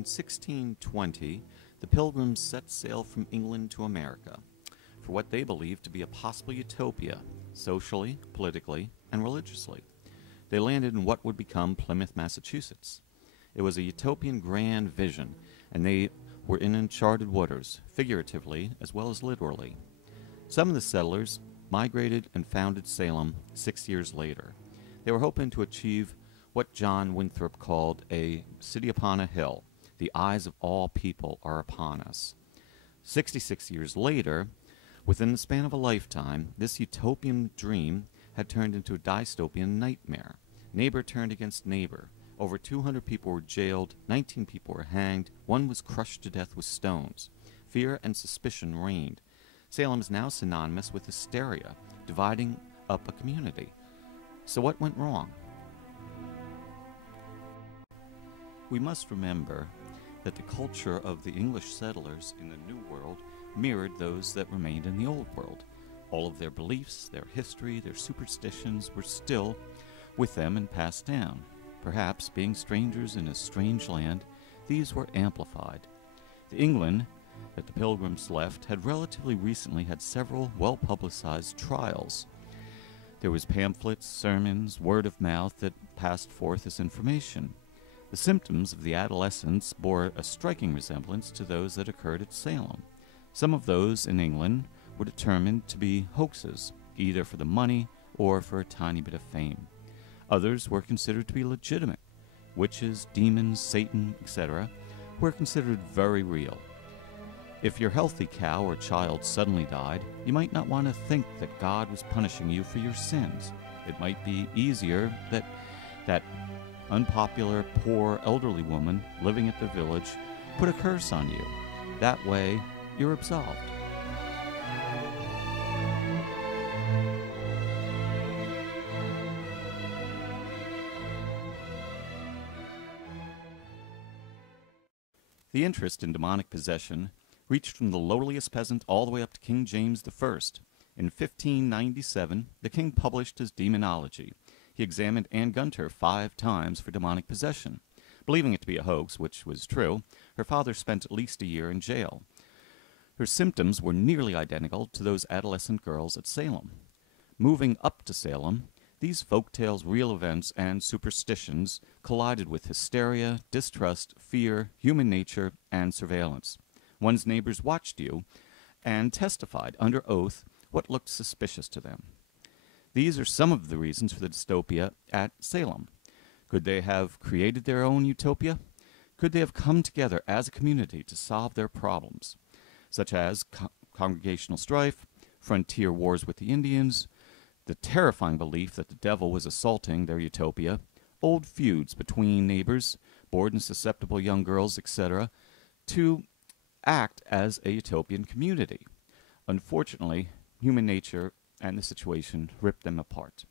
In 1620, the Pilgrims set sail from England to America for what they believed to be a possible utopia, socially, politically, and religiously. They landed in what would become Plymouth, Massachusetts. It was a utopian grand vision, and they were in uncharted waters, figuratively as well as literally. Some of the settlers migrated and founded Salem 6 years later. They were hoping to achieve what John Winthrop called a city upon a hill. The eyes of all people are upon us. 66 years later, within the span of a lifetime, this utopian dream had turned into a dystopian nightmare. Neighbor turned against neighbor. Over 200 people were jailed, 19 people were hanged, one was crushed to death with stones. Fear and suspicion reigned. Salem is now synonymous with hysteria, dividing up a community. So what went wrong? We must remember that the culture of the English settlers in the New World mirrored those that remained in the Old World. All of their beliefs, their history, their superstitions were still with them and passed down. Perhaps, being strangers in a strange land, these were amplified. The England that the Pilgrims left had relatively recently had several well-publicized trials. There was pamphlets, sermons, word of mouth that passed forth as information. The symptoms of the adolescents bore a striking resemblance to those that occurred at Salem. Some of those in England were determined to be hoaxes, either for the money or for a tiny bit of fame. Others were considered to be legitimate. Witches, demons, Satan, etc. were considered very real. If your healthy cow or child suddenly died, you might not want to think that God was punishing you for your sins. It might be easier that unpopular, poor, elderly woman living at the village put a curse on you. That way, you're absolved. The interest in demonic possession reached from the lowliest peasant all the way up to King James I. In 1597, the king published his Demonology. He examined Anne Gunter 5 times for demonic possession. Believing it to be a hoax, which was true, her father spent at least a year in jail. Her symptoms were nearly identical to those adolescent girls at Salem. Moving up to Salem, these folk tales, real events, and superstitions collided with hysteria, distrust, fear, human nature, and surveillance. One's neighbors watched you and testified under oath what looked suspicious to them. These are some of the reasons for the dystopia at Salem. Could they have created their own utopia? Could they have come together as a community to solve their problems, such as congregational strife, frontier wars with the Indians, the terrifying belief that the devil was assaulting their utopia, old feuds between neighbors, bored and susceptible young girls, etc., to act as a utopian community? Unfortunately, human nature and the situation ripped them apart.